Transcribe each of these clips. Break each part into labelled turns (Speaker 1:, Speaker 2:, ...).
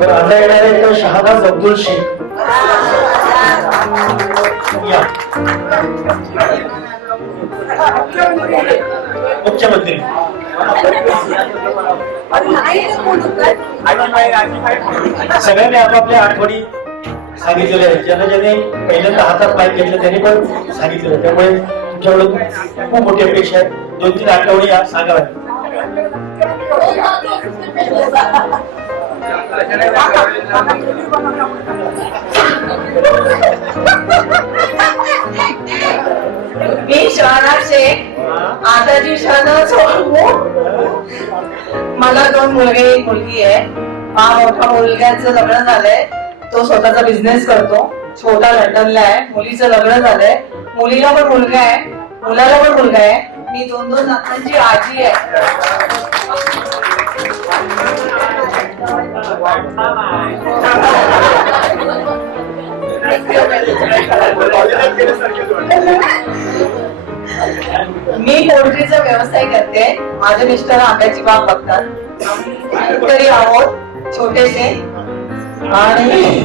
Speaker 1: तर आता येणार आहे तर शहाबाज अब्दुल शेख मुख्यमंत्री. सगळ्यांनी आपापल्या आठवणी सांगितलेल्या आहेत. ज्याने ज्याने पहिल्यांदा हातात पाय घेतलं त्यांनी पण सांगितलं त्यामुळे तुमच्याकडून खूप मोठी अपेक्षा आहे. दोन तीन आठवणी या सांगाव्या
Speaker 2: मी शहाणा शेख. आताची शहाणा सोडू हो. मला दोन मुलगे एक मुलगी आहे. हा मोठा मुलग्याचं लग्न झालंय. तो स्वतःचा बिझनेस करतो. छोटा लंडनला आहे. मुलीचं लग्न झालंय. मुलीला पण मुलगा आहे. मुलाला पण मुलगा आहे. मी दोन दोन नातांची आजी आहे. मी पोल्ट्रीचा व्यवसाय करते. माझे मिस्टर आंब्याची बाग बघतात. तरी आहोत छोटेसे. आणि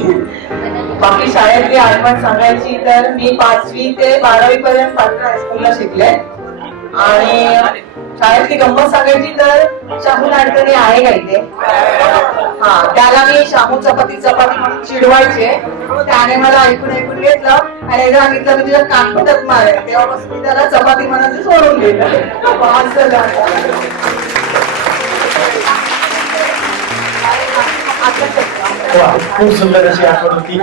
Speaker 2: बाकी शाळेतली आठवण सांगायची तर मी पाचवी ते बारावी पर्यंत पाटण हायस्कूलला शिकले. आणि शाळेतली गंमत सांगायची तर शाहू नाडकर्णी आहे का इथे हा त्याला मी शाहू चपाती चपाती म्हणून चिडवायचे. त्याने मला ऐकून ऐकून घेतलं. आणि सांगितलं मी तुझ्या कानपटात मारे. तेव्हापासून मी त्याला चपाती म्हणायचं सोडून दिलं.
Speaker 1: खूप सुंदर अशी आठवण होती.